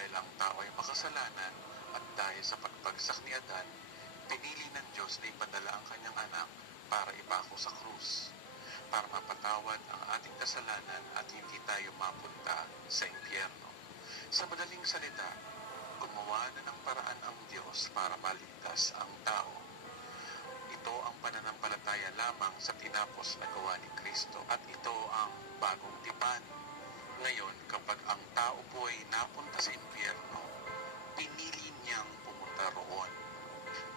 Dahil ang tao ay makasalanan at dahil sa pagbagsak ni Adan, pinili ng Diyos na ipadala ang kanyang anak para ipako sa krus, para mapatawad ang ating kasalanan at hindi tayo mapunta sa impyerno. Sa madaling salita, gumawa na ng paraan ang Diyos para maligtas ang tao. Ito ang pananampalataya lamang sa tinapos na gawa ni Kristo at ito ang bagong tipan. Ngayon, kapag ang tao po ay napunta sa impyerno, pinili niyang pumunta roon.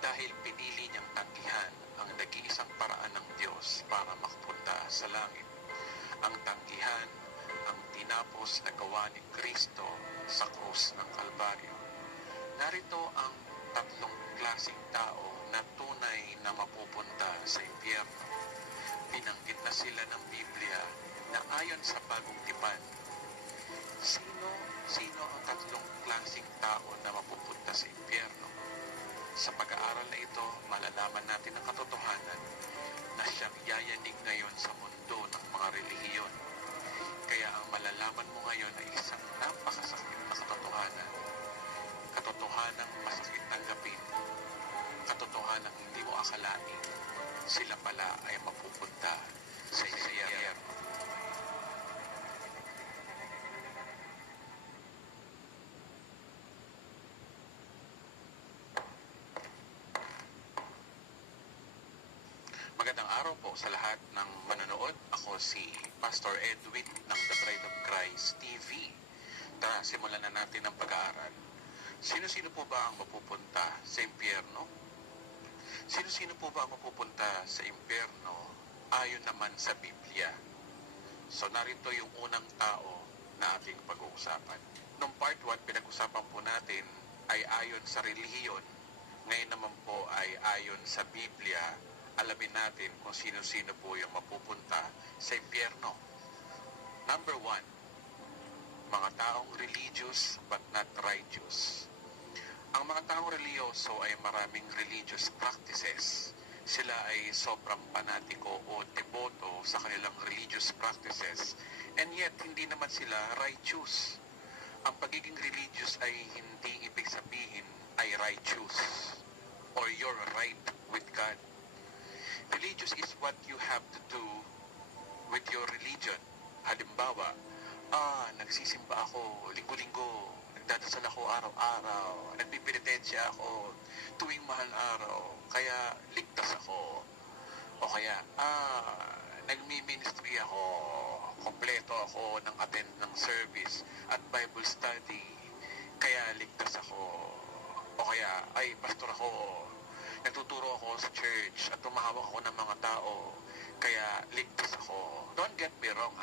Dahil pinili niyang tanggihan ang nag-iisang paraan ng Diyos para makapunta sa langit. Ang tanggihan, ang tinapos na gawa ni Kristo sa krus ng Kalbaryo. Narito ang tatlong klaseng tao na tunay na mapupunta sa impyerno. Binanggit na sila ng Biblia na ayon sa bagong tipan. Sino ang tatlong klaseng tao na mapupunta sa impyerno? Sa pag-aaral na ito, malalaman natin ang katotohanan na siyang yayanig ngayon sa mundo ng mga relihiyon. Kaya ang malalaman mo ngayon ay isang napakasakit na katotohanan. Katotohanang masakit tanggapin. Katotohanang hindi mo akalain. Sila pala ay mapupunta sa impyerno. Magandang araw po sa lahat ng manonood. Ako si Pastor Edwin ng The Bride of Christ TV. Tara, simulan na natin ang pag-aaral. Sino-sino po ba ang mapupunta sa impyerno? Sino-sino po ba ang mapupunta sa impyerno ayon naman sa Biblia? So narito yung unang tao na ating pag-uusapan. Noong part 1, pinag-usapan po natin ay ayon sa relihiyon. Ngayon naman po ay ayon sa Biblia. Alamin natin kung sino-sino po yung mapupunta sa impyerno. Number 1, mga taong religious but not righteous. Ang mga taong religyoso ay maraming religious practices. Sila ay sobrang panatiko o deboto sa kanilang religious practices, and yet hindi naman sila righteous. Ang pagiging religious ay hindi ibig sabihin ay righteous or you're right with God. Religious is what you have to do with your religion. Halimbawa, nagsisimba ako linggo-linggo, nagdadasal ako araw-araw, nagpipinitensya ako tuwing mahal araw, kaya ligtas ako. O kaya, nagmi-ministry ako, kompleto ako ng attend ng service at Bible study, kaya ligtas ako. O kaya, pastor ako, nagtuturo ako sa church at tumahawak ako ng mga tao, kaya ligtas ako. Don't get me wrong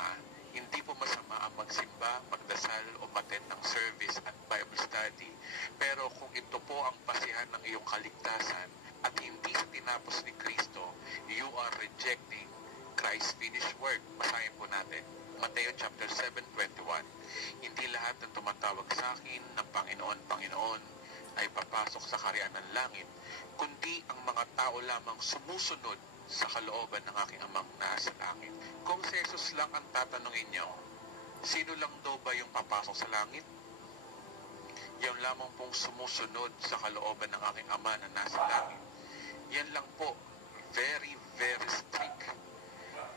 hindi po masama ang magsimba, magdasal o attend ng service at Bible study. Pero kung ito po ang basihan ng iyong kaligtasan at hindi sa tinapos ni Kristo, you are rejecting Christ's finished work. Basahin po natin. Mateo chapter 7:21. Hindi lahat ng tumatawag sa akin ng Panginoon, Panginoon ay papasok sa kaharian ng langit, kundi ang mga tao lamang sumusunod sa kalooban ng aking amang nasa langit. Kung si Jesus lang ang tatanungin nyo, sino lang daw ba yung papasok sa langit? Yan lamang pong sumusunod sa kalooban ng aking ama na nasa langit. Yan lang po, very, very strict.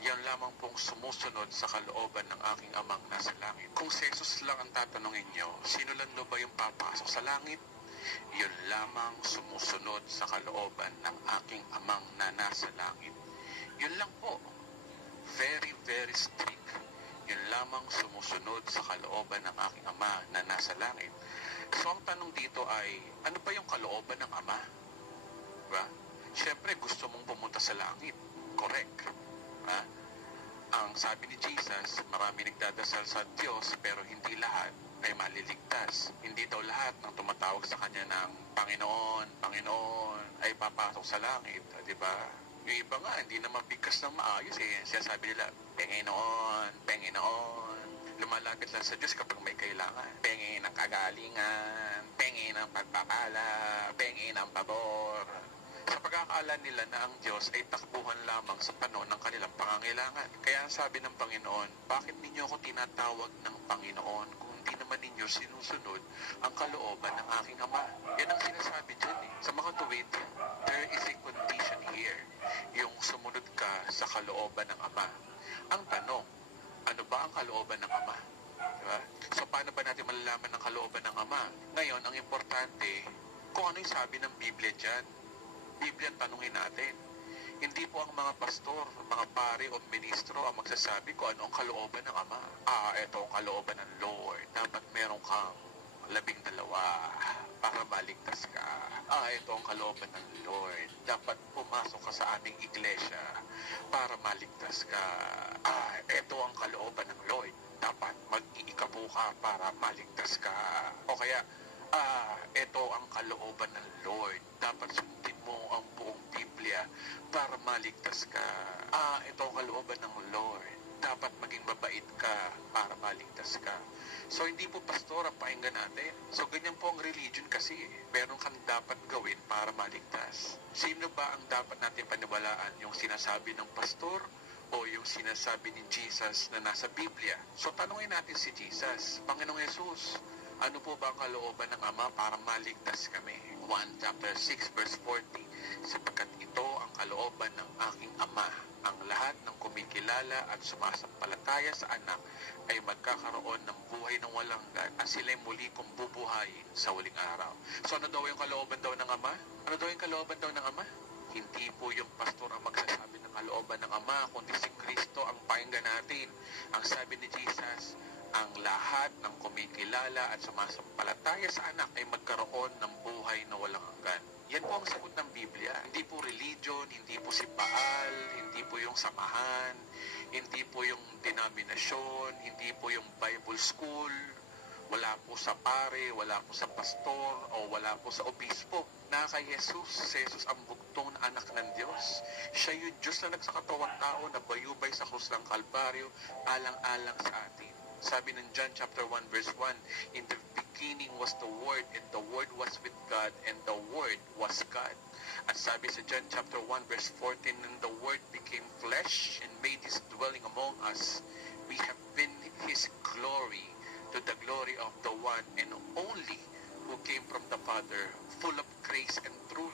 Yan lamang pong sumusunod sa kalooban ng aking amang nasa langit. Kung si Jesus lang ang tatanungin nyo, sino lang daw ba yung papasok sa langit? Yun lamang sumusunod sa kalooban ng aking amang na nasa langit. Yun lang po. Very, very strict. Yun lamang sumusunod sa kalooban ng aking ama na nasa langit. So ang tanong dito ay, ano ba yung kalooban ng ama? Diba? Siyempre gusto mong pumunta sa langit. Correct. Ang sabi ni Jesus, marami nagdadasal sa Diyos pero hindi lahat ay maliligtas. Hindi daw lahat ng tumatawag sa kanya ng Panginoon, Panginoon ay papasok sa langit, di ba? Yung iba nga, hindi naman bigkas ng maayos Siya sabi nila, Panginoon, Panginoon. Lumalapit lang sa Diyos kapag may kailangan. Pengi ng kagalingan, pengi ng pagpapala, pengi ng pabor. Sa pagkakaala nila na ang Diyos ay takbuhan lamang sa panahon ng kanilang pangangailangan. Kaya ang sabi ng Panginoon, bakit ninyo ako tinatawag ng Panginoon kung hindi naman ninyo sinusunod ang kalooban ng aking Ama. Yan ang sinasabi dyan eh. Sa mga tuwid, there is a condition here. Yung sumunod ka sa kalooban ng Ama. Ang tanong, ano ba ang kalooban ng Ama? Diba? So paano ba natin malalaman ang kalooban ng Ama? Ngayon, ang importante, kung ano yung sabi ng Biblia dyan. Biblia ang tanungin natin. Hindi po ang mga pastor, mga pari o ministro ang magsasabi kung ano ang kalooban ng Ama. Ito ang kalooban ng Lord. Dapat meron kang 12 para maligtas ka. Ito ang kalooban ng Lord. Dapat pumasok ka sa aming iglesia para maligtas ka. Ito ang kalooban ng Lord. Dapat mag-iikapo ka para maligtas ka. O kaya, ito ang kalooban ng Lord. Dapat sundin mo ang buong Biblia para maligtas ka. Ito ang kalooban ng Lord. Dapat maging mabait ka para maligtas ka. So, hindi po pastor ang pakinggan natin. So, ganyan po ang religion kasi. Meron kang dapat gawin para maligtas. Sino ba ang dapat natin paniwalaan? Yung sinasabi ng pastor o yung sinasabi ni Jesus na nasa Biblia? So, tanungin natin si Jesus. Panginoong Jesus, ano po ba ang kalooban ng Ama para maligtas kami? 1 chapter 6 verse 40. Sapagkat ito ang kalooban ng aking Ama, ang lahat ng kumikilala at sumasampalataya sa anak ay magkakaroon ng buhay ng walang hanggan at sila'y muli kong bubuhayin sa huling araw. So ano daw yung kalooban daw ng Ama? Ano daw yung kalooban daw ng Ama? Hindi po yung pastor ang magsasabi ng kalooban ng Ama, kundi si Kristo ang pakinggan natin. Ang sabi ni Jesus, ang lahat ng kumikilala at sumasampalataya sa anak ay magkaroon ng buhay na walang hanggan. Yan po ang sagot ng Biblia. Hindi po religion, hindi po si Baal, hindi po yung samahan, hindi po yung denominasyon, hindi po yung Bible school, wala po sa pare, wala po sa pastor, o wala po sa obispo. Na kay Jesus, si Jesus ang bugtong na anak ng Diyos. Siya yung Diyos na nagsakatawang tao na bayubay sa krus ng Kalbaryo, alang-alang sa atin. Sabi ng John chapter 1 verse 1, in the beginning was the Word, and the Word was with God, and the Word was God. At sabi sa John chapter 1 verse 14, and the Word became flesh and made His dwelling among us. We have been His glory, to the glory of the one and only who came from the Father, full of grace and truth.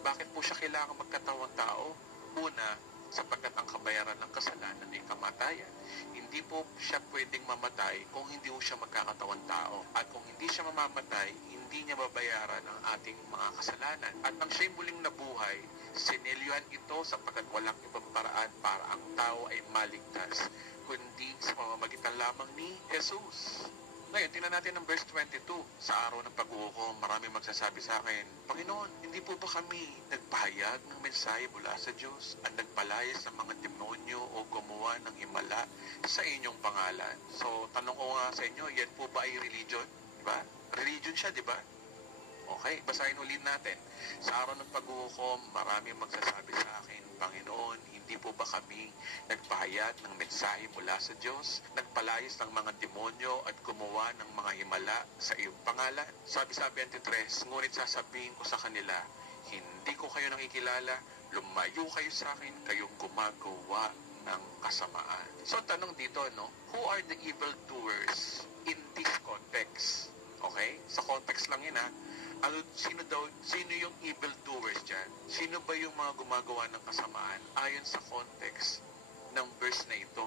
Bakit po siya kailangan magkatawang tao? Una, sapagkat ang kabayaran ng kasalanan ay kamatayan. Hindi po siya pwedeng mamatay kung hindi po siya magkakatawang tao. At kung hindi siya mamamatay, hindi niya babayaran ang ating mga kasalanan. At nang siya'y muling nabuhay, sinelyuhan ito sapagkat walang ibang paraan para ang tao ay maligtas, kundi sa pamamagitan lamang ni Jesus. Ngayon, tingnan natin ang verse 22. Sa araw ng pag-uukom, maraming magsasabi sa akin, Panginoon, hindi po ba kami nagpahayag ng mensahe mula sa Diyos at nagpalayas ng mga demonyo o gumawa ng himala sa inyong pangalan? So, tanong ko nga sa inyo, yan po ba ay religion? Diba? Religion siya, diba? Okay, basahin ulit natin. Sa araw ng pag-uukom, maraming magsasabi sa akin, Panginoon, hindi po ba kami nagpahayag ng mensahe mula sa Diyos, nagpalayas ng mga demonyo at gumawa ng mga himala sa iyong pangalan? Sabi sa 23, ngunit sasabihin ko sa kanila, hindi ko kayo nakikilala, lumayo kayo sa akin, kayong gumagawa ng kasamaan. So, tanong dito, no? Who are the evildoers in this context? Okay? Sa context lang yun, ha? Sino yung evildoers dyan? Sino ba yung mga gumagawa ng kasamaan ayon sa context ng verse na ito?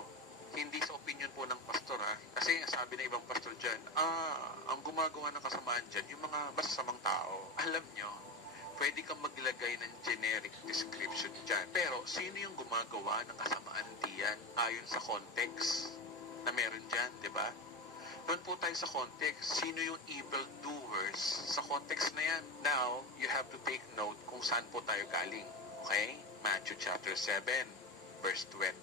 Hindi sa opinion po ng pastor, ha? Kasi sabi ng ibang pastor dyan, ang gumagawa ng kasamaan dyan, yung mga masasamang tao. Alam nyo, pwede kang maglagay ng generic description dyan. Pero, sino yung gumagawa ng kasamaan diyan ayon sa context na meron dyan, di ba? Doon po tayo sa context. Sino yung evildoers sa context na yan? Now, you have to take note kung saan po tayo galing. Okay? Matthew chapter 7, verse 21,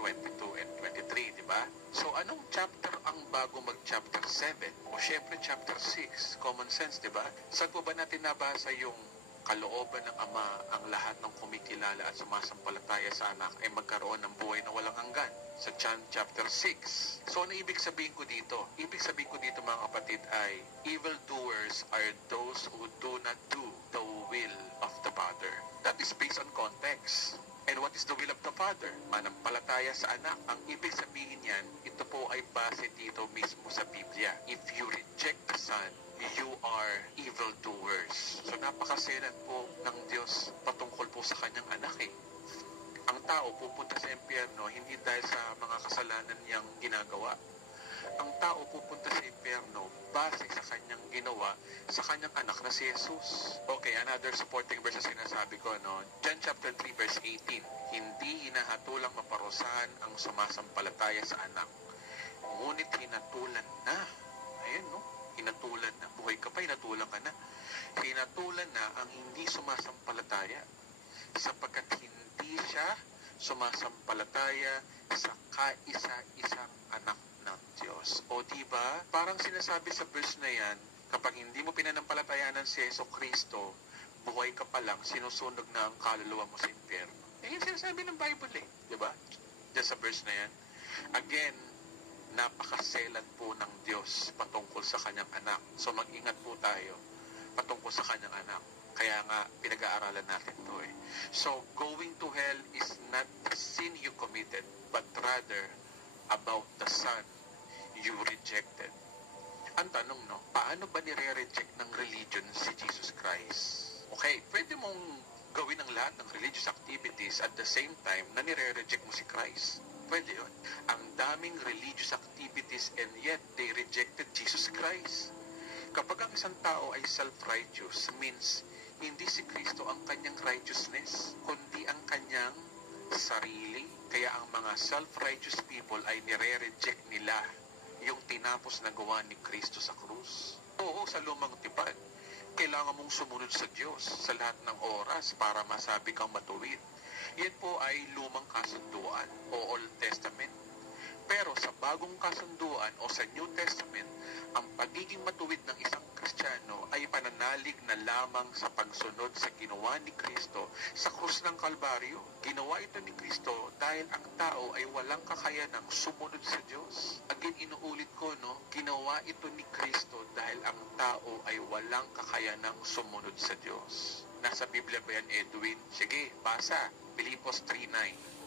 22, and 23, di ba? So, anong chapter ang bago mag-chapter 7? O syempre, chapter 6. Common sense, di ba? Saan po ba natin nabasa yung kalooban ng Ama, ang lahat ng kumikilala at sumasampalataya sa anak ay magkaroon ng buhay na walang hanggan? Sa John chapter 6. So, ano ibig sabihin ko dito? Ibig sabihin ko dito, mga kapatid, ay evildoers are those who do not do the will of the Father. That is based on context. And what is the will of the Father? Manampalataya sa anak. Ang ibig sabihin yan, ito po ay base dito mismo sa Biblia. If you reject the Son, you are evildoers. So napakaselan po ng Diyos patungkol po sa kanyang anak eh. Ang tao pupunta sa impyerno hindi dahil sa mga kasalanan niyang ginagawa. Ang tao pupunta sa impyerno base sa kanyang ginawa sa kanyang anak na si Jesus. Okay, another supporting verse na sinasabi ko, no? John chapter 3 verse 18. Hindi hinahatulang maparusahan ang sumasampalataya sa anak. Ngunit hinatulan na. Ayun, no? Hinatulan na. Buhay ka pa, hinatulan ka na. Hinatulan na ang hindi sumasampalataya sapagkat hindi siya sumasampalataya sa kaisa-isang anak ng Diyos. O diba, parang sinasabi sa verse na yan, kapag hindi mo pinanampalatayanan si Jesucristo, buhay ka pa lang, sinusunog na ang kaluluwa mo sa impyerno. Eh, yung sinasabi ng Bible eh. Diba? Diyan sa verse na yan. Again, napakaselan po ng Diyos patungkol sa kanyang anak. So mag-ingat po tayo patungkol sa kanyang anak. Kaya nga, pinag-aaralan natin to eh. So, going to hell is not the sin you committed, but rather about the Son you rejected. Ang tanong, no, paano ba nire-reject ng religion si Jesus Christ? Okay, pwede mong gawin ang lahat ng religious activities at the same time na nire-reject mo si Christ. Pwede yun. Ang daming religious activities and yet they rejected Jesus Christ. Kapag ang isang tao ay self-righteous, means hindi si Kristo ang kanyang righteousness, kundi ang kanyang sarili. Kaya ang mga self-righteous people ay nire-reject nila yung tinapos na gawa ni Kristo sa krus. Oo, sa lumang tipan, kailangan mong sumunod sa Diyos sa lahat ng oras para masabi kang matuwid. Yan po ay lumang kasunduan o Old Testament. Pero sa bagong kasunduan o sa New Testament, ang pagiging matuwid ng isang Kristiyano ay pananalig na lamang sa pagsunod sa ginawa ni Kristo sa krus ng Kalbaryo. Ginawa ito ni Kristo dahil ang tao ay walang kakayanang sumunod sa Diyos. Again, inuulit ko, no? Ginawa ito ni Kristo dahil ang tao ay walang kakayanang sumunod sa Diyos. Nasa Biblia ba yan, Edwin? Sige, basa. Filipos 3:9.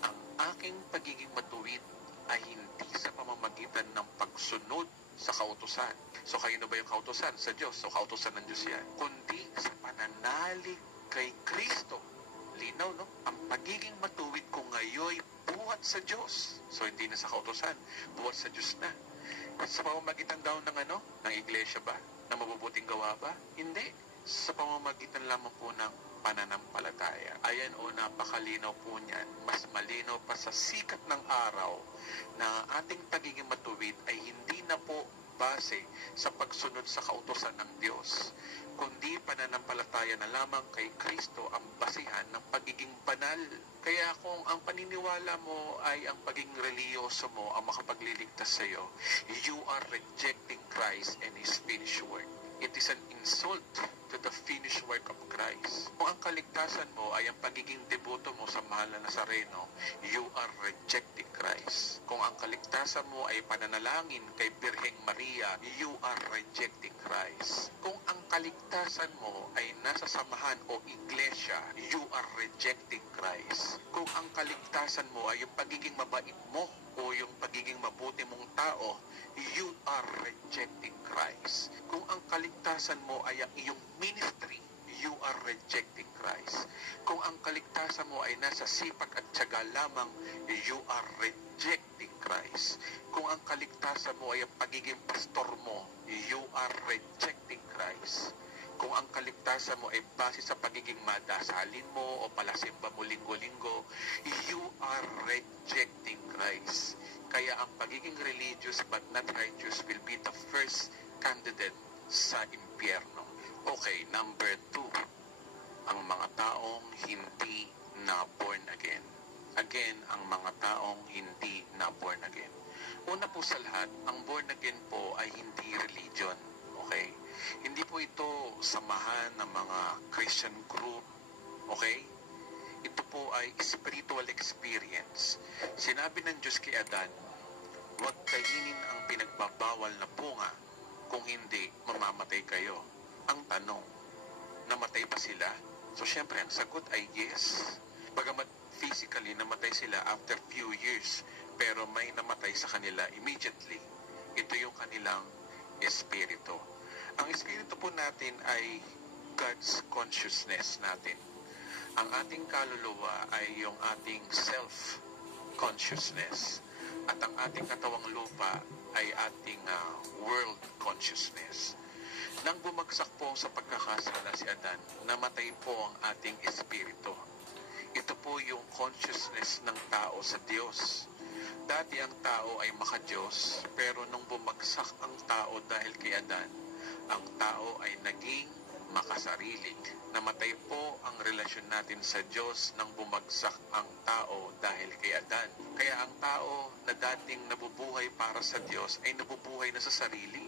Ang aking pagiging matuwid ay hindi sa pamamagitan ng pagsunod sa kautusan. So kayo na ba yung kautusan? Sa Diyos. So kautusan ng Diyos yan. Kundi sa pananalig kay Kristo. Linaw, no? Ang pagiging matuwid ko ngayon buhat sa Diyos. So hindi na sa kautusan. Buhat sa Diyos na. Sa pamamagitan daw ng ng iglesia ba? Ng mabubuting gawa ba? Hindi. Sa pamamagitan lamang po ng pananampalataya. Ayan o, napakalinaw po niyan. Mas malinaw pa sa sikat ng araw na ating pagiging matuwid ay hindi na po base sa pagsunod sa kautusan ng Diyos, kundi pananampalataya na lamang kay Kristo ang basihan ng pagiging banal. Kaya kung ang paniniwala mo ay ang pagiging reliyoso mo ang makapagliligtas sa iyo, you are rejecting Christ and His finished work. It is an insult to the finished work of Christ. Kung ang kaligtasan mo ay ang pagiging deboto mo sa mahal na Nazareno, you are rejecting Christ. Kung ang kaligtasan mo ay pananalangin kay Birheng Maria, you are rejecting Christ. Kung ang kaligtasan mo ay nasa samahan o iglesia, you are rejecting Christ. Kung ang kaligtasan mo ay yung pagiging mabait mo o yung pagiging mabuti mong tao, you are rejecting Christ. Kung ang kaligtasan mo ay ang iyong ministry, you are rejecting Christ. Kung ang kaligtasan mo ay nasa sipag at tiyaga lamang, you are rejecting Christ. Kung ang kaligtasan mo ay ang pagiging pastor mo, you are rejecting Christ. Kung ang kaligtasan mo ay base sa pagiging madasalin mo o palasimba mo linggo-linggo, you are rejecting Christ. Kaya ang pagiging religious but not righteous will be the first candidate sa impyerno. Okay, number 2. Ang mga taong hindi na born again. Again, ang mga taong hindi na born again. Una po sa lahat, ang born again po ay hindi religion. Okay? Hindi po ito samahan ng mga Christian group. Okay? Ito po ay spiritual experience. Sinabi ng Diyos kay Adan, huwag kainin ang pinagbabawal na bunga, kung hindi, mamamatay kayo. Ang tanong, namatay pa sila? So syempre, ang sagot ay yes. Bagamat physically, namatay sila after few years, pero may namatay sa kanila immediately. Ito yung kanilang espiritu. Ang espiritu po natin ay God's consciousness natin. Ang ating kaluluwa ay yung ating self-consciousness. At ang ating katawang lupa ay ating world consciousness. Nang bumagsak po sa pagkakasala si Adan, namatay po ang ating espiritu. Ito po yung consciousness ng tao sa Diyos. Dati ang tao ay maka-Diyos, pero nung bumagsak ang tao dahil kay Adan, ang tao ay naging makasarili. Namatay po ang relasyon natin sa Diyos nang bumagsak ang tao dahil kay Adan. Kaya ang tao na dating nabubuhay para sa Diyos ay nabubuhay na sa sarili.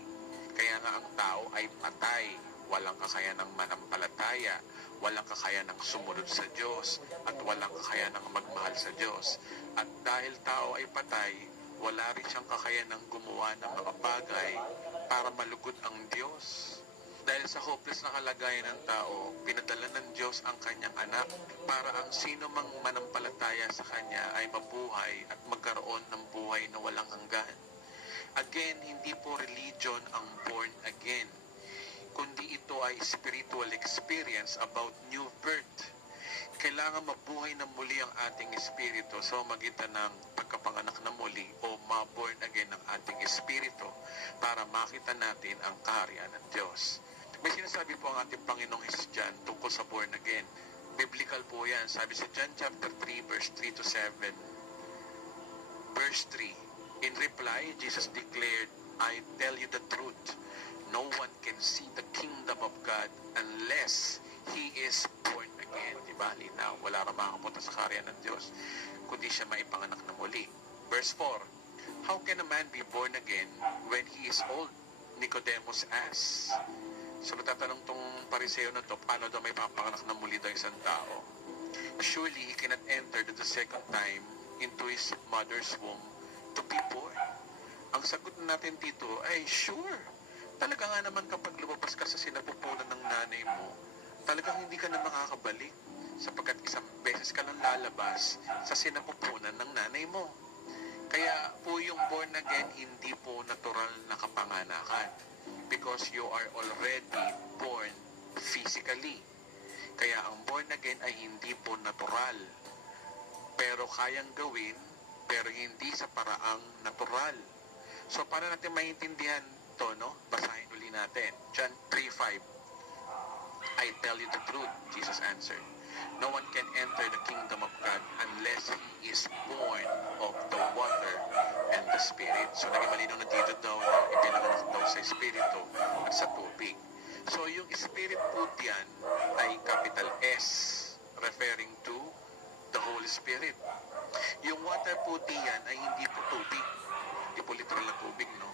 Kaya nga ang tao ay patay, walang kakayanang manampalataya, walang kakayanang sumunod sa Diyos, at walang kakayanang magmahal sa Diyos. At dahil tao ay patay, wala rin siyang kakayanang gumawa ng mga bagay para malugod ang Diyos. Dahil sa hopeless na kalagayan ng tao, pinadala ng Diyos ang kanyang anak para ang sino mang manampalataya sa kanya ay mabuhay at magkaroon ng buhay na walang hanggan. Again, hindi po religion ang born again, kundi ito ay spiritual experience about new birth. Kailangan mabuhay na muli ang ating espiritu sa magitan ng pagkapanganak na muli o ma-born again ng ating espiritu para makita natin ang kaharian ng Diyos. May sinasabi po ang ating Panginoong Hesus dyan tungkol sa born again. Biblical po yan. Sabi sa John chapter 3 verse 3 to 7. Verse 3. In reply, Jesus declared, I tell you the truth. No one can see the kingdom of God unless he is born again. Diba? Linaw. Wala ka makapunta sa kaharian ng Diyos kundi siya maipanganak na muli. Verse 4. How can a man be born again when he is old? Nicodemus asked. So natatanong tong pariseo na to, paano daw may papanganak na muli daw isang tao? Surely he cannot enter the second time into his mother's womb to be born. Ang sagot natin dito ay sure. Talaga nga naman kapag lumabas ka sa sinapupunan ng nanay mo, talagang hindi ka na makakabalik sapagkat isang beses ka lang lalabas sa sinapupunan ng nanay mo. Kaya po yung born again, hindi po natural na kapanganakan because you are already born physically. Kaya ang born again ay hindi po natural. Pero kayang gawin, pero hindi sa paraang natural. So, paano natin maintindihan to, no? Basahin uli natin. John 3:5. I tell you the truth, Jesus answered. No one can enter the kingdom of God unless he is born of the water and the Spirit. So, naging malinaw na dito daw na ipinanganak daw sa Espiritu at sa tubig. So, yung Spirit po diyan ay capital S, referring to the Holy Spirit. Yung water po diyan ay hindi po tubig. Hindi po literal na tubig, no?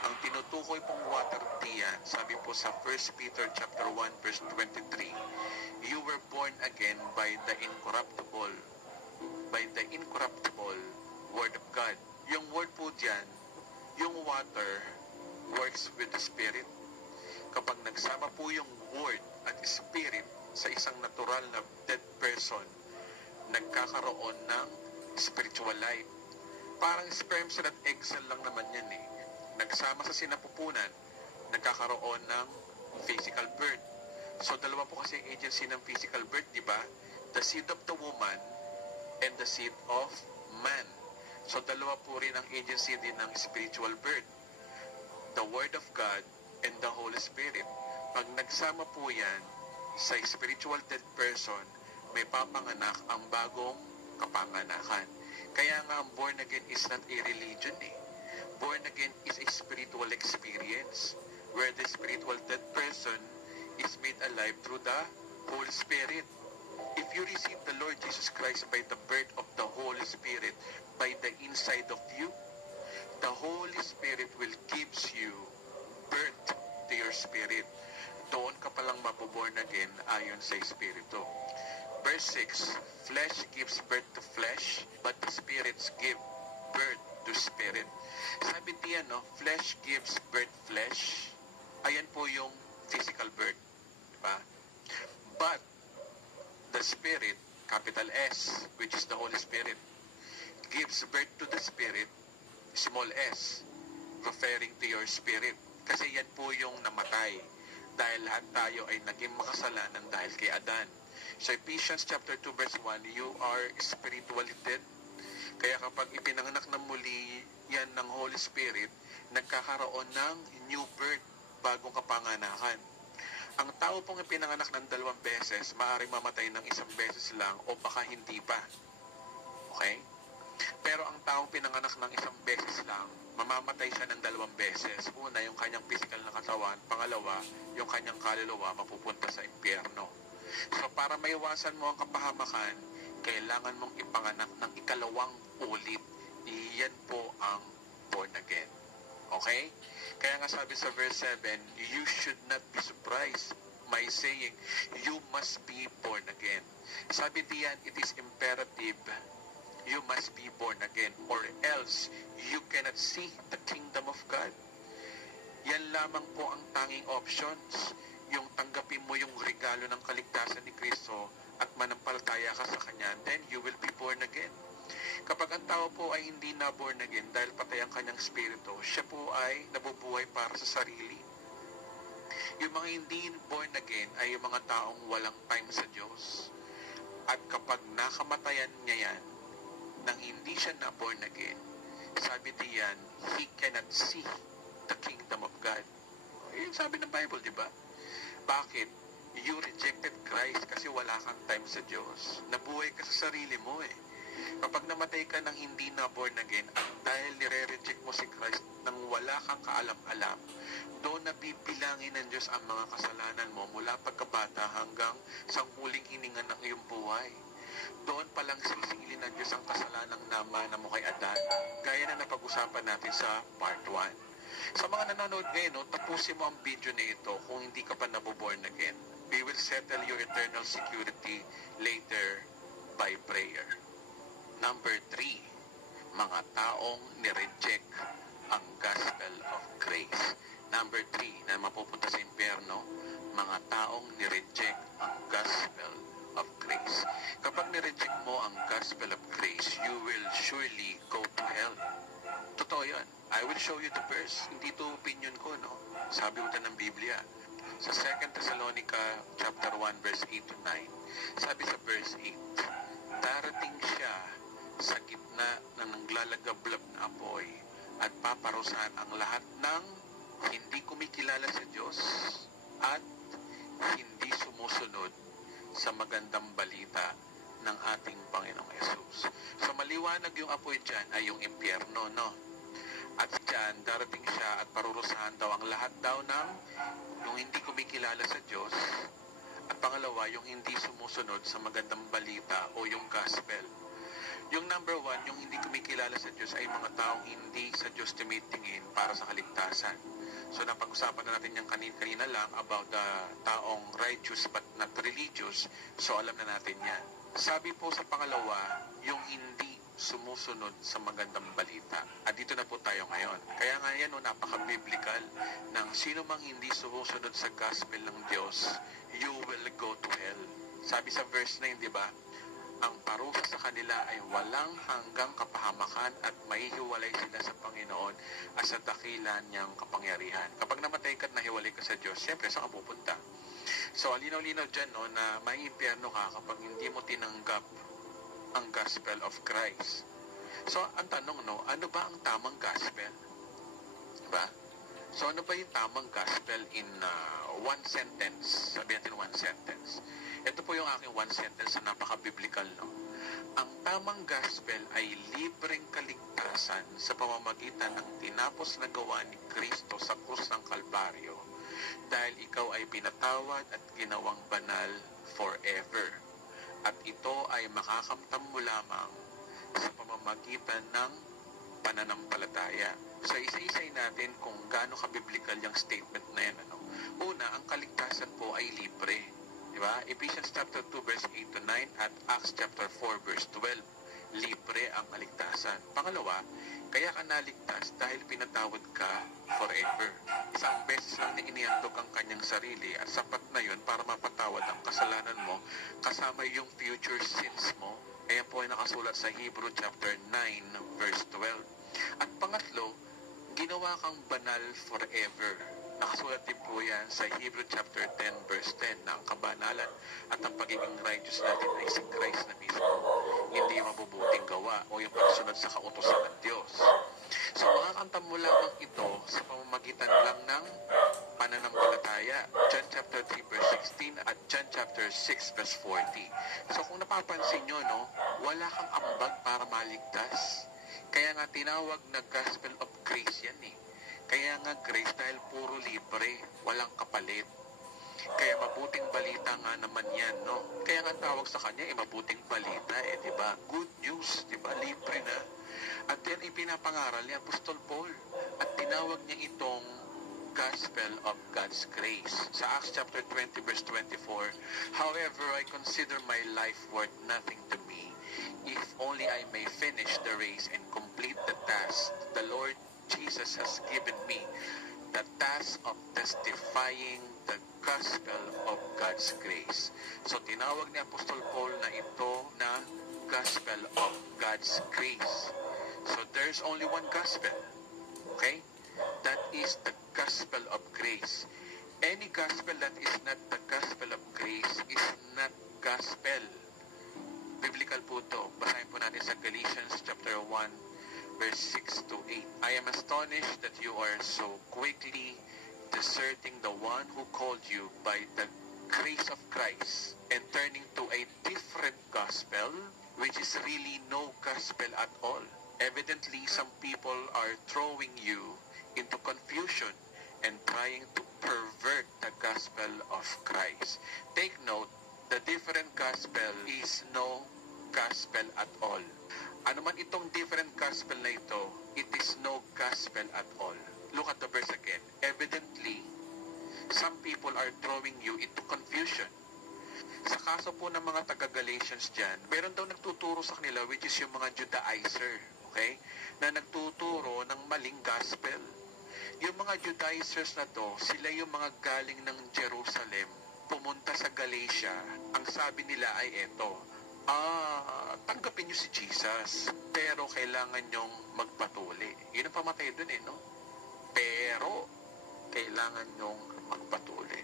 Ang tinutukoy pong water diyan, sabi po sa 1 Peter chapter 1 verse 23, you were born again by the incorruptible word of God. Yung word po diyan, yung water works with the Spirit. Kapag nagsama po yung word at spirit sa isang natural na dead person, nagkakaroon ng spiritual life. Parang sperm cell at egg cell lang naman yan eh. Nagsama sa sinapupunan, nagkakaroon ng physical birth. So dalawa po kasi ang agency ng physical birth, di ba? The seed of the woman and the seed of man. So dalawa po rin ang agency din ng spiritual birth. The Word of God and the Holy Spirit. Pag nagsama po yan sa spiritual dead person, may papanganak ang bagong kapanganakan. Kaya nga ang born again is not a religion eh. Born again is a spiritual experience where the spiritual dead person is made alive through the Holy Spirit. If you receive the Lord Jesus Christ by the birth of the Holy Spirit, by the inside of you, the Holy Spirit will gives you birth to your spirit. Doon ka palang mabuborn again ayon sa Espiritu. Verse 6, flesh gives birth to flesh, but the spirits give birth to spirit. Sabi diyan, no, flesh gives birth flesh. Ayan po yung physical birth. Diba? But the spirit capital S, which is the Holy Spirit, gives birth to the Spirit, small s, referring to your spirit. Kasi yan po yung namatay. Dahil lahat tayo ay naging makasalanan dahil kay Adan. So Ephesians chapter 2 verse 1, you are spiritually dead. Kaya kapag ipinanganak na muli yan ng Holy Spirit, nagkakaroon ng new birth, bagong kapanganakan. Ang tao pong ipinanganak ng 2 beses, maaaring mamatay ng 1 beses lang o baka hindi pa. Okay? Pero ang taong pinanganak ng 1 beses lang, mamamatay siya ng 2 beses. Una, yung kanyang physical na katawan. Pangalawa, yung kanyang kaluluwa mapupunta sa impyerno. So para maiwasan mo ang kapahamakan, kailangan mong ipanganak ng ikalawang ulit. Iyan po ang born again. Okay? Kaya nga sabi sa verse 7, you should not be surprised by saying, you must be born again. Sabi diyan, it is imperative, you must be born again, or else you cannot see the kingdom of God. Yan lamang po ang tanging options, yung tanggapin mo yung regalo ng kaligtasan ni Kristo at manampalataya ka sa Kanya, then you will be born again. Kapag ang tao po ay hindi na born again dahil patay ang kanyang spirito, siya po ay nabubuhay para sa sarili. Yung mga hindi born again ay yung mga taong walang time sa Diyos. At kapag nakamatayan niya yan, nang hindi siya na born again, sabi diyan, he cannot see the kingdom of God. Yung sabi ng Bible, di ba? Bakit? You rejected Christ kasi wala kang time sa Diyos. Nabuhay ka sa sarili mo eh. Kapag namatay ka ng hindi na born again, at dahil nire-reject mo si Christ nang wala kang kaalam-alam, doon nabibilangin ng Diyos ang mga kasalanan mo mula pagkabata hanggang sa huling hininga ng iyong buhay. Doon palang sisingilin ng Diyos ang kasalanang namana mo kay Adan, gaya na napag-usapan natin sa part 1. Sa mga nanonood ngayon, tapusin mo ang video na ito kung hindi ka pa naboborn again. We will settle your eternal security later by prayer. Number 3, mga taong nireject ang gospel of grace. Number 3, na mapupunta sa impyerno, mga taong nireject ang gospel of grace. Kapag nireject mo ang gospel of grace, you will surely go to hell. Totoo yan. I will show you the verse. Hindi to opinion ko, no? Sabi ko ng Biblia. Sa 2 Thessalonica chapter 1 verse 8 to 9, sabi sa verse 8, darating siya sa gitna ng naglalagablab na apoy at paparusahan ang lahat ng hindi kumikilala sa Diyos at hindi sumusunod sa magandang balita ng ating Panginoong Yesus. So maliwanag yung apoy dyan ay yung impyerno, no? At dyan, darating siya at parurusahan daw ang lahat daw ng yung hindi kumikilala sa Diyos at pangalawa, yung hindi sumusunod sa magandang balita o yung gospel. Yung number 1, yung hindi kumikilala sa Diyos ay mga taong hindi sa Diyos tumitingin para sa kaligtasan. So napag-usapan na natin yung kanina lang about the taong righteous but not religious. So alam na natin yan. Sabi po sa pangalawa, yung hindi sumusunod sa magandang balita. At dito na po tayo ngayon. Kaya nga yan, napaka-biblical ng sino mang hindi sumusunod sa gospel ng Diyos, you will go to hell. Sabi sa verse 9, di ba? Ang parusa sa kanila ay walang hanggang kapahamakan at maihiwalay sila sa Panginoon at sa dakilan niyang kapangyarihan. Kapag namatay ka at nahiwalay ka sa Diyos, siyempre saan ka pupunta? So, alinaw-linaw dyan, no, na may impyerno ka kapag hindi mo tinanggap ang gospel of Christ. So, ang tanong, no, ano ba ang tamang gospel? Diba? So, ano ba yung tamang gospel in one sentence? Sabi natin one sentence. Ito po yung aking one sentence na napaka-biblical, no? Ang tamang gospel ay libreng kaligtasan sa pamamagitan ng tinapos na gawa ni Kristo sa krus ng Kalbaryo dahil ikaw ay pinatawad at ginawang banal forever. At ito ay makakamtam mo lamang sa pamamagitan ng pananampalataya. So, isa-isay natin kung gaano ka-biblical yung statement na yan. Ano? Una, ang kaligtasan po ay libre. Diba? Ephesians chapter 2 verse 8 to 9 at Acts chapter 4 verse 12. Libre ang kaligtasan. Pangalawa, Kaya ka naligtas dahil pinatawad ka forever. Isang beses lang na inihandog ang kanyang sarili at sapat na yun para mapatawad ang kasalanan mo kasama yung future sins mo. Ayan po ay nakasulat sa Hebrew chapter 9 verse 12. At pangatlo, ginawa kang banal forever. Nakasulat din po yan sa Hebrew chapter 10 verse 10 na ang kabanalan at ang pagiging righteous natin ay si Christ na mismo. Hindi yung mabubuting gawa o yung pagsunod sa kautusan ng Diyos. So makakamtan mo lamang ito sa pamamagitan lang ng pananampalataya. John chapter 3 verse 16 at John chapter 6 verse 40. So kung napapansin nyo, no, wala kang ambag para maligtas. Kaya nga tinawag na gospel of grace yan eh. Kaya nga grace dahil puro libre, walang kapalit. Kaya mabuting balita nga naman yan, no? Kaya nga tawag sa kanya, mabuting balita, di ba? Good news, di ba? Libre na. At yan ipinapangaral ni Apostol Paul. At tinawag niya itong gospel of God's grace. Sa Acts chapter 20 verse 24, however, I consider my life worth nothing to me, if only I may finish the race and complete the task the Lord Jesus has given me, the task of testifying the gospel of God's grace. So tinawag ni Apostol Paul na ito na gospel of God's grace. So there's only one gospel. Okay? That is the gospel of grace. Any gospel that is not the gospel of grace is not gospel. Biblical po ito. Basahin po natin sa Galatians chapter 1 verse 6 to 8. I am astonished that you are so quickly deserting the one who called you by the grace of Christ and turning to a different gospel, which is really no gospel at all. Evidently, some people are throwing you into confusion and trying to pervert the gospel of Christ. Take note, the different gospel is no gospel at all. Ano man itong different gospel na ito, it is no gospel at all. Look at the verse again. Evidently, some people are throwing you into confusion. Sa kaso po ng mga taga-Galatians dyan, meron daw nagtuturo sa kanila, which is yung mga Judaizer, okay? Na nagtuturo ng maling gospel. Yung mga Judaizers na to, sila yung mga galing ng Jerusalem, pumunta sa Galatia. Ang sabi nila ay eto, tanggapin nyo si Jesus, pero kailangan nyong magpatuli. Yun ang pamatay dun no? Pero, kailangan nyong magpatuli.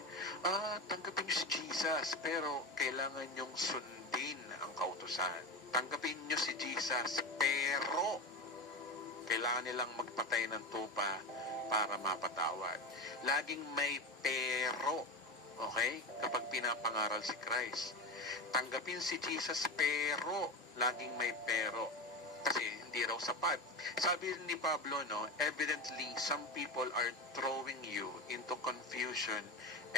Tanggapin nyo si Jesus, pero kailangan nyong sundin ang kautusan. Tanggapin nyo si Jesus, pero kailangan nilang magpatay ng tupa para mapatawad. Laging may pero, okay? Kapag pinapangaral si Christ. Tanggapin si Jesus pero laging may pero kasi hindi raw sapat. Sabi ni Pablo, no, evidently some people are throwing you into confusion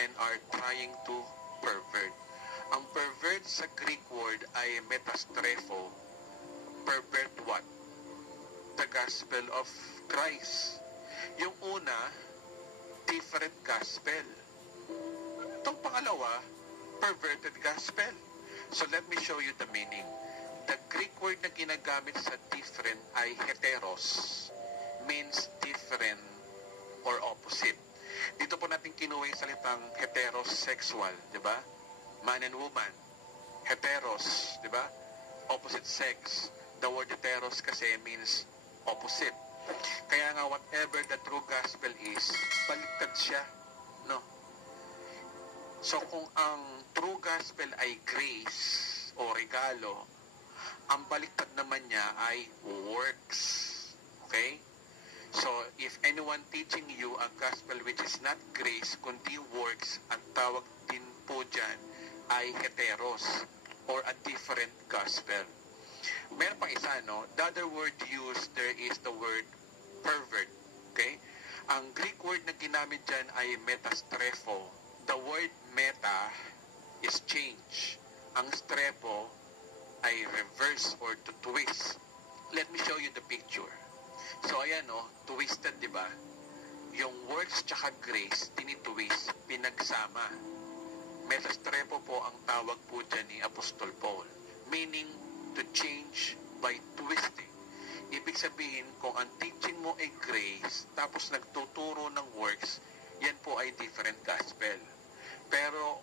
and are trying to pervert. Ang pervert sa Greek word ay metastrepho. Pervert what? The gospel of Christ. Yung una, different gospel. Itong pangalawa, perverted gospel. So let me show you the meaning. The Greek word na ginagamit sa different ay heteros, means different or opposite. Dito po natin kinuha yung salitang heterosexual, di ba? Man and woman. Heteros, di ba? Opposite sex. The word heteros kasi means opposite. Kaya nga whatever the true gospel is, baliktad siya, no? So kung ang true gospel ay grace o regalo, ang baliktad naman niya ay works. Okay? So if anyone teaching you a gospel which is not grace, kundi works, ang tawag din po dyan ay heteros or a different gospel. Meron pang isa, no? The other word used there is the word pervert. Okay? Ang Greek word na ginamit dyan ay metastrepho. The word meta is change. Ang strepo ay reverse or to twist. Let me show you the picture. So ayan twisted, di ba? Yung works tsaka grace, tinitwist, pinagsama. Metastrepo po ang tawag po dyan ni Apostol Paul. Meaning to change by twisting. Ibig sabihin, kung ang teaching mo ay grace, tapos nagtuturo ng works, yan po ay different gospel. Pero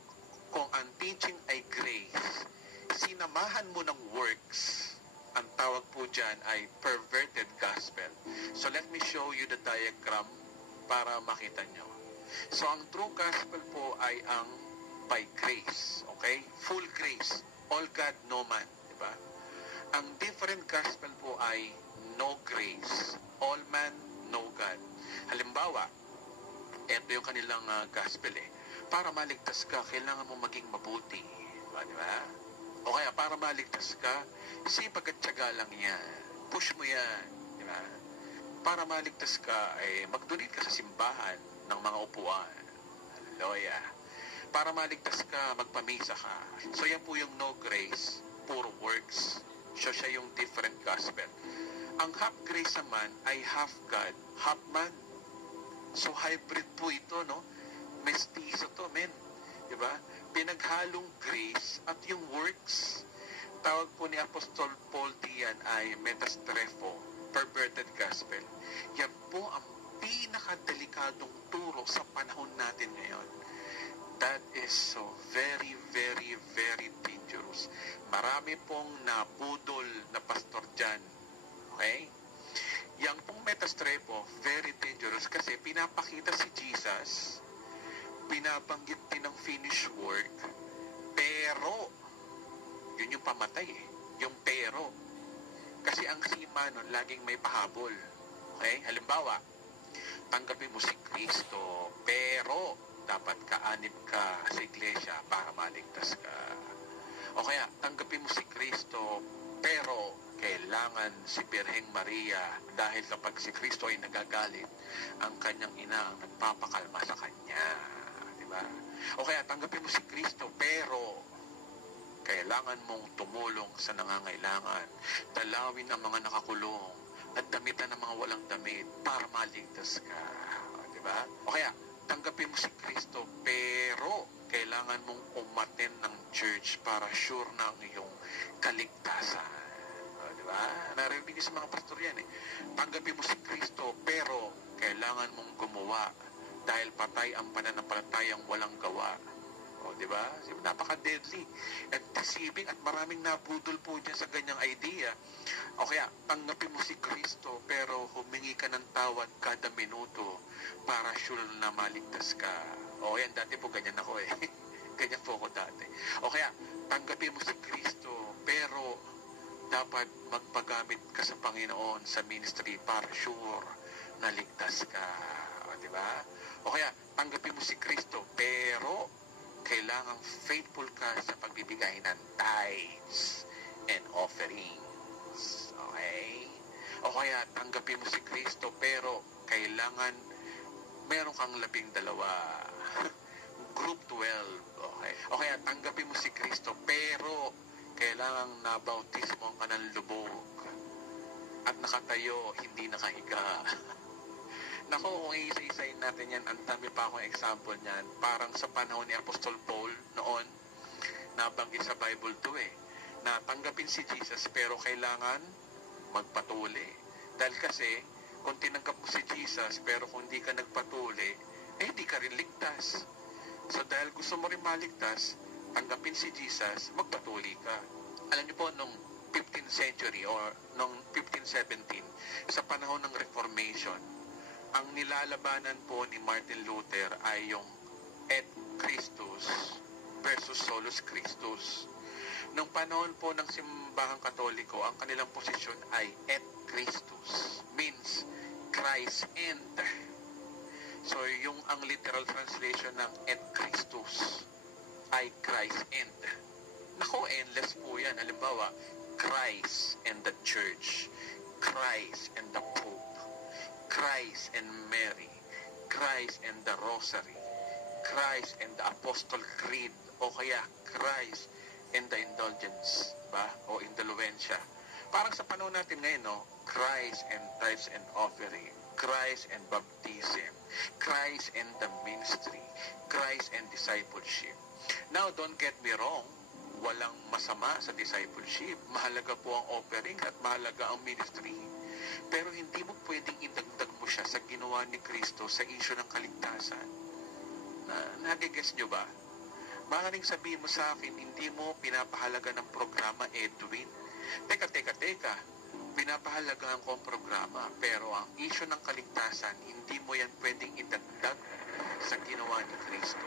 kung ang teaching ay grace, sinamahan mo ng works, ang tawag po dyan ay perverted gospel. So let me show you the diagram para makita nyo. So ang true gospel po ay ang by grace, okay? Full grace, all God, no man, di ba? Ang different gospel po ay no grace, all man, no God. Halimbawa, ito yung kanilang gospel para maligtas ka, kailangan mo maging mabuti, di ba? O kaya para maligtas ka, sipag at tiyaga lang yan, push mo yan, di ba? Para maligtas ka, mag-donate ka sa simbahan ng mga upuan. Hallelujah. Para maligtas ka, magpamisa ka. So yan po yung no grace, puro works. So siya yung different gospel. Ang half grace naman ay half God, half man. So hybrid po ito, no? Mestizo to, men. Diba? Pinaghalong grace at yung works. Tawag po ni Apostol Paul diyan ay metastrepho, perverted gospel. Yan po ang pinakadelikadong turo sa panahon natin ngayon. That is so very, very, very dangerous. Marami pong nabudol na pastor dyan. Okay? Yang pong metastrepho, very dangerous kasi pinapakita si Jesus, binabanggit din ng finished work, pero, yun yung pamatay yung pero. Kasi ang sima nun, laging may pahabol. Okay? Halimbawa, tanggapin mo si Kristo, pero dapat kaanib ka sa iglesia para maligtas ka. O kaya, tanggapin mo si Kristo, pero kailangan si Birheng Maria dahil kapag si Kristo ay nagagalit, ang kanyang ina ang nagpapakalma sa kanya. Diba? O kaya, tanggapin mo si Kristo, pero kailangan mong tumulong sa nangangailangan, dalawin ang mga nakakulong, at damitan ang mga walang damit para maligtas ka. Diba? O kaya, tanggapin mo si Kristo, pero kailangan mong umattend ng church para sure na ang iyong kaligtasan. Diba? Narinig niyo sa mga pastor yan Tanggapin mo si Kristo, pero kailangan mong gumawa dahil patay ang pananampalatayang walang gawa. Diba? Napaka-deadly at deceiving at maraming nabudol po dyan sa ganyang idea. O kaya, tanggapin mo si Kristo pero humingi ka ng tawad kada minuto para sure na maligtas ka. O yan, dati po ganyan ako ganyan po ako dati. O kaya, tanggapin mo si Kristo pero dapat magpagamit ka sa Panginoon sa ministry para sure na ligtas ka. O diba? O kaya, tanggapin mo si Kristo pero kailangang faithful ka sa pagbibigay ng tithes and offerings. Okay? O kaya, tanggapin mo si Kristo, pero kailangan meron kang 12. Group 12. Okay? O kaya, tanggapin mo si Kristo, pero kailangang nabautismo ka ng lubog at nakatayo, hindi nakahiga. Nako, kung isa-isayin natin yan, ang dami pa akong example niyan. Parang sa panahon ni Apostol Paul noon, nabanggit sa Bible to na tanggapin si Jesus pero kailangan magpatuli. Dahil kasi, kung tinanggap mo si Jesus pero kung hindi ka nagpatuli, hindi ka rin ligtas. So dahil gusto mo rin maligtas, tanggapin si Jesus, magpatuli ka. Alam niyo po, nung 15th century or nung 1517, sa panahon ng Reformation, ang nilalabanan po ni Martin Luther ay yung et Christus versus solus Christus. Nung panahon po ng simbahang Katoliko, ang kanilang posisyon ay et Christus, means Christ and. So yung ang literal translation ng et Christus ay Christ and. Nako, endless po yan. Halimbawa, Christ and the Church, Christ and the Pope, Christ and Mary, Christ and the Rosary, Christ and the Apostle Creed, o kaya Christ and the Indulgence, ba? O Indulgencia. Parang sa panahon natin ngayon, Christ and tithes and offering, Christ and baptism, Christ and the ministry, Christ and discipleship. Now, don't get me wrong, walang masama sa discipleship. Mahalaga po ang offering at mahalaga ang ministry. Pero hindi mo pwedeng idagdag mo siya sa ginawa ni Kristo sa issue ng kaligtasan. Nagigets nyo ba? Maaaring sabihin mo sa akin, hindi mo pinapahalaga ng programa, Edwin. Teka. Pinapahalagahan ko ang programa, pero ang issue ng kaligtasan, hindi mo yan pwedeng idagdag sa ginawa ni Kristo.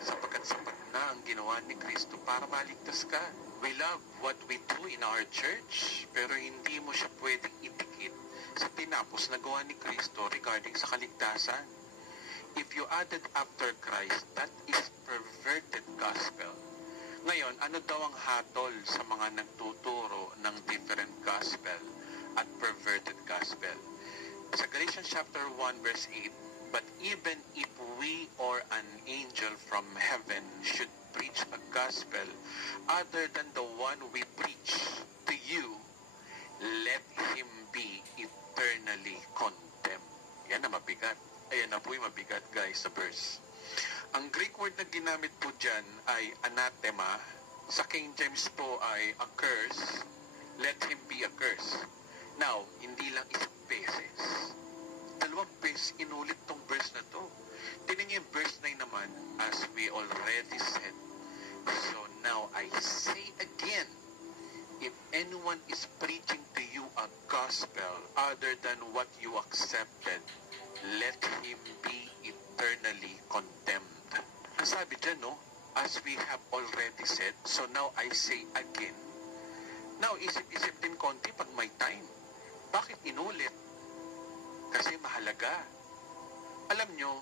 Sapagkat sapat na ang ginawa ni Kristo para maligtas ka. We love what we do in our church, pero hindi mo siya pwedeng idikit sa tinapos na gawa ni Kristo regarding sa kaligtasan. If you added after Christ, that is perverted gospel. Ngayon, ano daw ang hatol sa mga nagtuturo ng different gospel at perverted gospel? Sa Galatians chapter 1 verse 8, but even if we or an angel from heaven should preach a gospel other than the one we preach to you, let him be eternally condemned. Yan na mabigat. Ayan na po yung mabigat, guys, sa verse. Ang Greek word na ginamit po dyan ay anathema. Sa King James po ay a curse. Let him be a curse. Now, hindi lang isang beses. 2 beses inulit tong verse na to. Tingnan niyo yung verse 9 naman, as we already said. So now I say again, if anyone is preaching to you a gospel other than what you accepted, let him be eternally condemned. Ang sabi dyan, no? As we have already said, so now I say again. Now, isip-isip din konti pag may time. Bakit inulit? Kasi mahalaga. Alam nyo,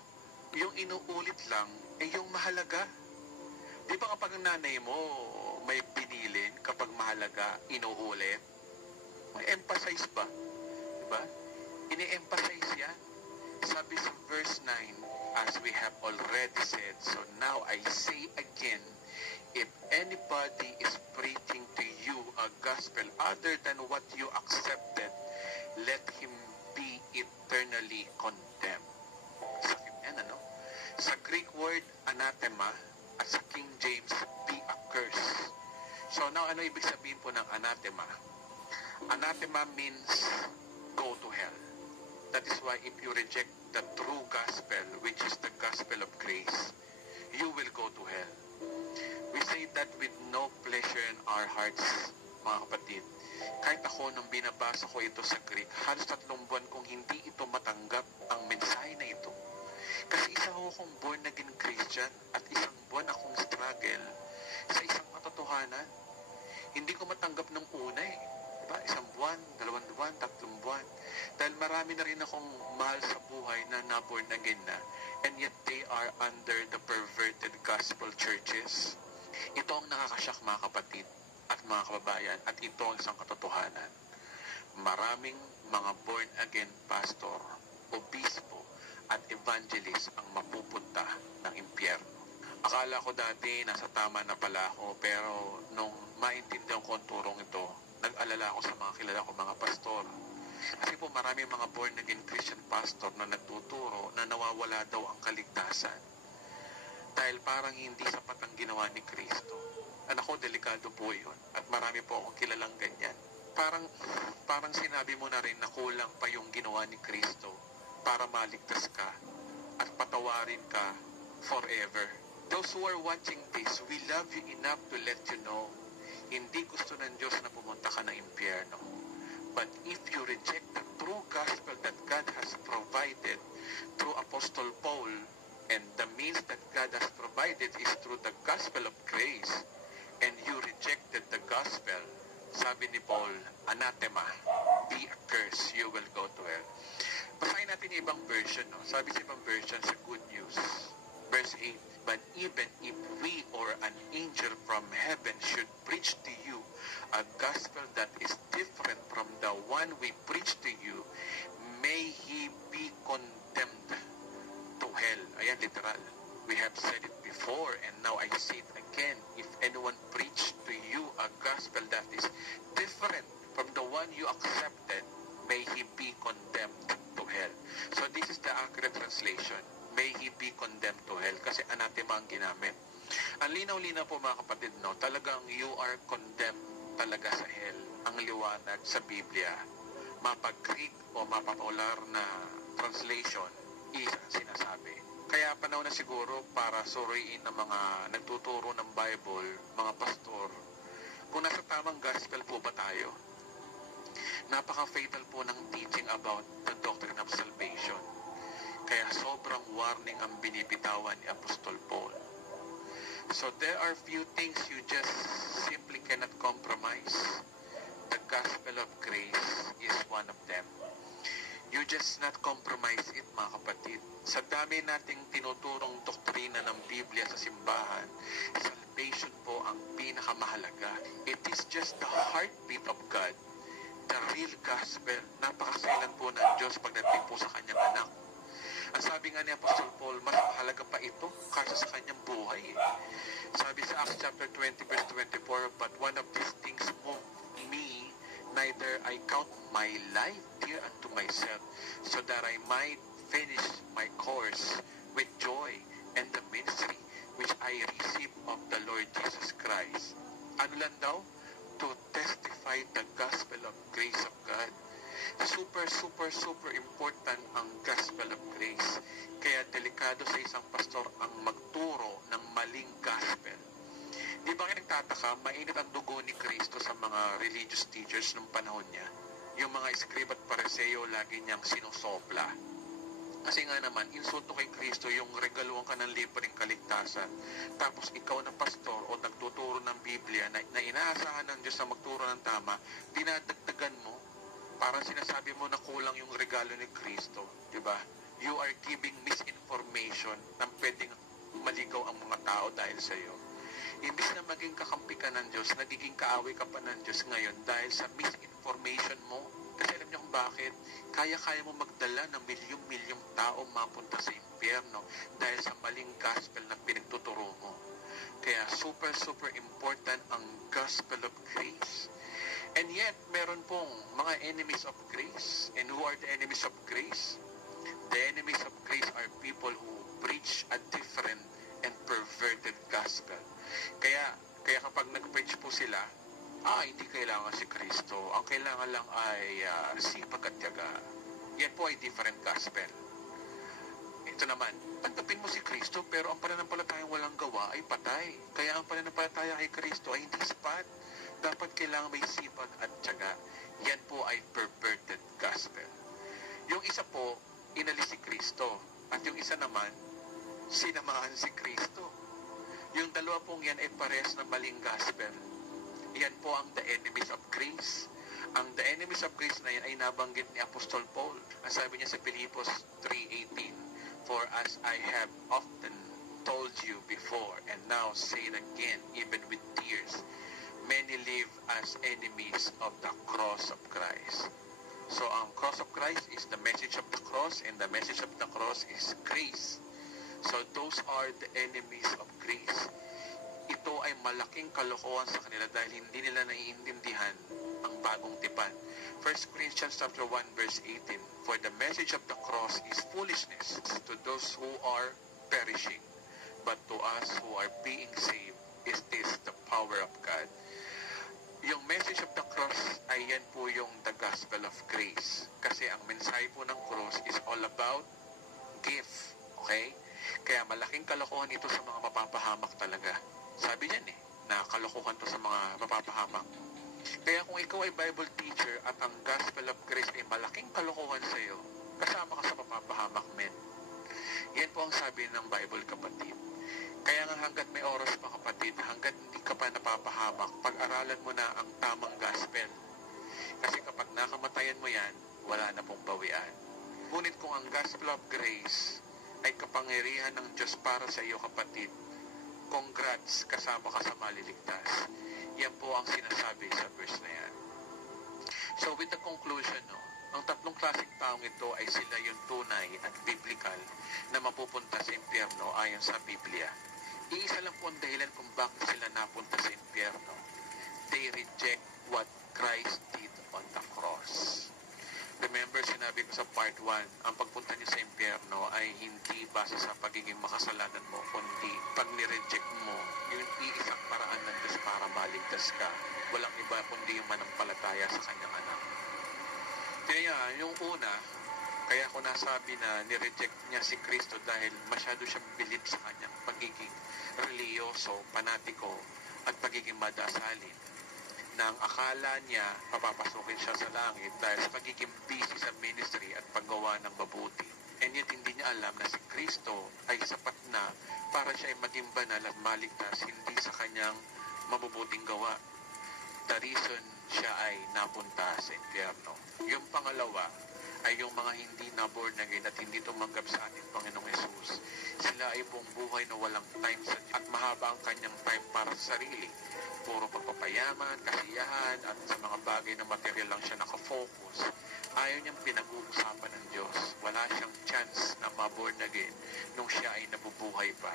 yung inuulit lang, yung mahalaga. Di ba kapag ang nanay mo may pinilin kapag mahalaga, inuulit? May emphasize ba? Di ba? Ini-emphasize yan. Sabi sa verse 9, as we have already said, so now I say again, if anybody is preaching to you a gospel other than what you accepted, let him be eternally condemned. Sakit yan, ano? Sa Greek word, anathema, at sa King James, be a curse. So now, ano ibig sabihin po ng anathema? Anathema means go to hell. That is why if you reject the true gospel, which is the gospel of grace, you will go to hell. We say that with no pleasure in our hearts, mga kapatid. Kahit ako nung binabasa ko ito sa Greek, halos 3 buwan kong hindi ito matanggap ang mensahe na ito. Kasi isa ho akong born again Christian at isang buwan akong struggle sa isang katotohanan. Hindi ko matanggap ng una eh. Diba? 1 buwan, 2 buwan, 3 buwan. Dahil marami na rin akong mahal sa buhay na na-born again na, and yet they are under the perverted gospel churches. Ito ang nakakasyak, mga kapatid at mga kababayan, at ito ang isang katotohanan. Maraming mga born again pastor, obispo at evangelist ang mapupunta ng impyerno. Akala ko dati nasa tama na pala ako, pero nung maintindihan ko ang turong ito, nag-alala ako sa mga kilala ko mga pastor. Kasi po marami mga born again Christian pastor na nagtuturo na nawawala daw ang kaligtasan. Dahil parang hindi sapat ang ginawa ni Kristo. Anak ko, delikado po yun. At marami po akong kilalang ganyan. Parang sinabi mo na rin na kulang pa yung ginawa ni Kristo para maligtas ka at patawarin ka forever. Those who are watching this, we love you enough to let you know, hindi gusto ng Diyos na pumunta ka ng impyerno. But if you reject the true gospel that God has provided through Apostle Paul, and the means that God has provided is through the gospel of grace, and you rejected the gospel, sabi ni Paul, anathema, be a curse, you will go to hell. Basahin natin yung ibang version. No? Sabi sa ibang version sa Good News, verse 8, but even if we or an angel from heaven should preach to you a gospel that is different from the one we preach to you, may he be condemned to hell. Ayan, literal. We have said it before and now I say it again. If anyone preach to you a gospel that is different from the one you accepted, may he be condemned to hell. So this is the accurate translation. May he be condemned to hell. Kasi anathema ang ginamit. Ang linaw-linaw po mga kapatid, no? Talagang you are condemned talaga sa hell. Ang liwanag sa Biblia. mapag-Greek o mapapaular na translation is ang sinasabi. Kaya panahon na siguro para suriin ng mga nagtuturo ng Bible, mga pastor, kung nasa tamang gospel po ba tayo. Napaka-fatal po ng teaching about the doctrine of salvation. Kaya sobrang warning ang binibitawan ni Apostol Paul. So there are few things you just simply cannot compromise. The gospel of grace is one of them. You just not compromise it, mga kapatid. Sa dami nating tinuturong doktrina ng Biblia sa simbahan, salvation po ang pinakamahalaga. It is just the heartbeat of God. The real gospel. Napakasilan po ng Diyos pagdating po sa kanyang anak. Ang sabi nga ni Apostol Paul, mas mahalaga pa ito kaysa sa kanyang buhay. Sabi sa Acts chapter 20 verse 24, but one of these things move me, neither I count my life dear unto myself, so that I might finish my course with joy and the ministry which I receive of the Lord Jesus Christ. Ano lang daw? To testify the gospel of grace of God. Super important ang gospel of grace. Kaya delikado sa isang pastor ang magturo ng maling gospel. Di ba kayo nagtataka, mainit ang dugo ni Kristo sa mga religious teachers ng panahon niya? Yung mga scribe at pariseo lagi niyang sinusopla. Kasi nga naman, insulto kay Kristo yung regaluhan ka ng libreng kaligtasan. Tapos ikaw na pastor o nagtuturo ng Biblia na inaasahan ng Diyos na magturo ng tama, dinadagdagan mo. Parang sinasabi mo na kulang yung regalo ni Kristo. Diba? You are giving misinformation na pwedeng maligaw ang mga tao dahil sa iyo. Imbis na maging kakampi ka ng Diyos, nagiging kaaway ka pa ng Diyos ngayon dahil sa misinformation mo. Kasi alam niyo kung bakit? Kaya mo magdala ng milyong-milyong tao mapunta sa impyerno dahil sa maling gospel na pinagtuturo mo. Kaya super important ang gospel of grace. And yet, meron pong mga enemies of grace. And who are the enemies of grace? The enemies of grace are people who preach a different and perverted gospel. Kaya kapag nag-preach po sila, hindi kailangan si Kristo. Ang kailangan lang ay sipag at tiyaga. Yan po ay different gospel. Ito naman, tanggapin mo si Kristo, pero ang pananampalatayang walang gawa ay patay. Kaya ang pananampalataya kay Kristo ay hindi sapat. Dapat kailangan may sipag at tiyaga. Yan po ay perverted gospel. Yung isa po, inalis si Kristo. At yung isa naman, sinamahan si Kristo. Yung dalawa pong yan ay parehas na maling gospel. Yan po ang the enemies of grace. Ang the enemies of grace na yan ay nabanggit ni Apostol Paul. Ang sabi niya sa Pilipos 3:18, for as I have often told you before, and now say it again, even with tears, many live as enemies of the cross of Christ. So, ang cross of Christ is the message of the cross, and the message of the cross is grace. So, those are the enemies of grace. Ito ay malaking kalokohan sa kanila dahil hindi nila naiintindihan ang bagong tipan. 1 Corinthians chapter 1 verse 18, for the message of the cross is foolishness to those who are perishing, but to us who are being saved is this the power of God. Yung message of the cross ay yan po yung the gospel of grace. Kasi ang mensahe po ng cross is all about gift. Okay? Kaya malaking kalokohan ito sa mga mapapahamak talaga. Sabi niyan na kalokohan to sa mga mapapahamak. Kaya kung ikaw ay Bible teacher at ang gospel of grace ay malaking kalokohan sa iyo, kasama ka sa mapapahamak, men. Yan po ang sabi ng Bible, kapatid. Kaya nga hanggat may oras pa, kapatid, hanggat hindi ka pa napapahamak, pag-aralan mo na ang tamang gospel. Kasi kapag nakamatayan mo yan, wala na pong bawian. Ngunit kung ang gospel of grace ay kapangyarihan ng Diyos para sa iyo, kapatid, congrats, kasama ka sa maliligtas. Yan po ang sinasabi sa verse na yan. So with the conclusion, ang tatlong klaseng taong ito ay sila yung tunay at biblical na mapupunta sa impyerno ayon sa Biblia. Iisa lang po ang dahilan kung bakit sila napunta sa impyerno. They reject what Christ did on the cross. Remember, sinabi ko sa part 1, ang pagpunta niyo sa impyerno ay hindi base sa pagiging makasalanan mo, kundi pag nireject mo yung iisang paraan ng Diyos para maligtas ka. Walang iba kundi yung manampalataya sa kanyang anak. Kaya yung una, kaya ko nasabi na nireject niya si Kristo dahil masyado siyang bilib sa kanyang pagiging reliyoso, panatiko, at pagiging madasalin. Na ang akala niya papapasukin siya sa langit dahil sa pagiging busy sa ministry at paggawa ng mabuti. And yet hindi niya alam na si Kristo ay sapat na para siya ay maging banal at maligtas hindi sa kanyang mabubuting gawa. The reason siya ay napunta sa impyerno. Yung pangalawa ay yung mga hindi na born again at hindi tumanggap sa ating Panginoong Yesus. Sila ay buong buhay na walang time at mahaba ang kanyang time para sa sarili. Puro pagpapayaman, kasiyahan, at sa mga bagay na material lang siya nakafocus. Ayaw niyang pinag-uusapan ng Diyos. Wala siyang chance na ma-born again nung siya ay nabubuhay pa.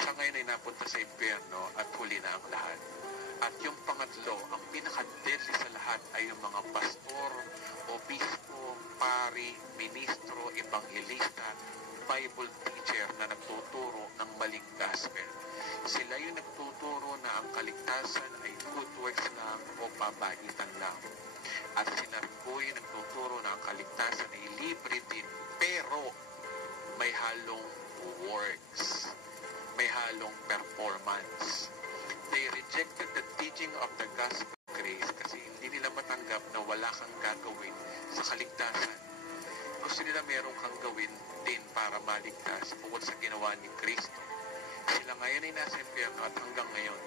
Siya ngayon ay napunta sa impyerno at huli na ang lahat. At yung pangatlo, ang pinaka-deadly sa lahat ay yung mga pastor, obispo, pari, ministro, ebanghelista, Bible teacher na nagtuturo ng maling gospel. Sila yung nagtuturo na ang kaligtasan ay good works lang o pabaitan lang. At sila po yung nagtuturo na ang kaligtasan ay libre din, pero may halong works, may halong performance. They rejected the teaching of the gospel grace kasi hindi nila matanggap na wala kang gagawin sa kaligtasan. Gusto nila meron kang gawin din para maligtas bukod sa ginawa ni Kristo. Sila ngayon ay nasa impyerno at hanggang ngayon,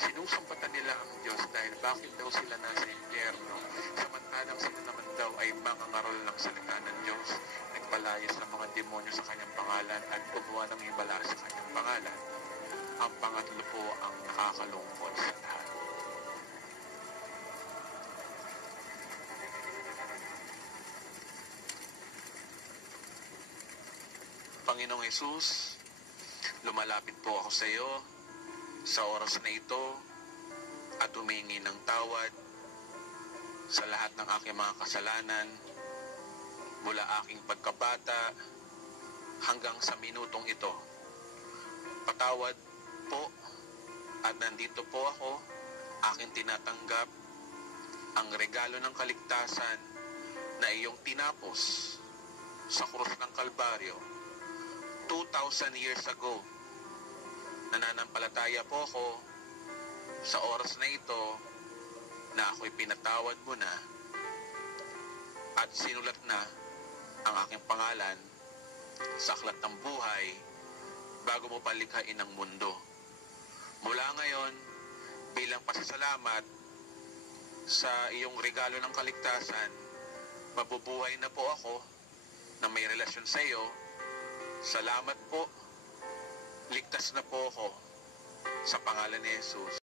sinusumpatan nila ang Diyos dahil bakit daw sila nasa impyerno samantalang sila naman daw ay mangangaral ng salita ng Diyos, nagpalaya sa mga demonyo sa kanyang pangalan at gumawa ng himala sa kanyang pangalan. Ang pangatlo po ang nakakalungkot sa lahat. Panginoong Hesus, lumalapit po ako sa iyo sa oras na ito at humingi ng tawad sa lahat ng aking mga kasalanan mula aking pagkabata hanggang sa minutong ito. Patawad po at nandito po ako, aking tinatanggap ang regalo ng kaligtasan na iyong tinapos sa krus ng Kalbaryo 2,000 years ago. Nananampalataya po ako sa oras na ito na ako'y pinatawad mo na at sinulat na ang aking pangalan sa aklat ng buhay bago mo palikhain ang mundo. Mula ngayon, bilang pasasalamat sa iyong regalo ng kaligtasan, mabubuhay na po ako na may relasyon sa iyo. Salamat po. Ligtas na po ako sa pangalan ni Jesus.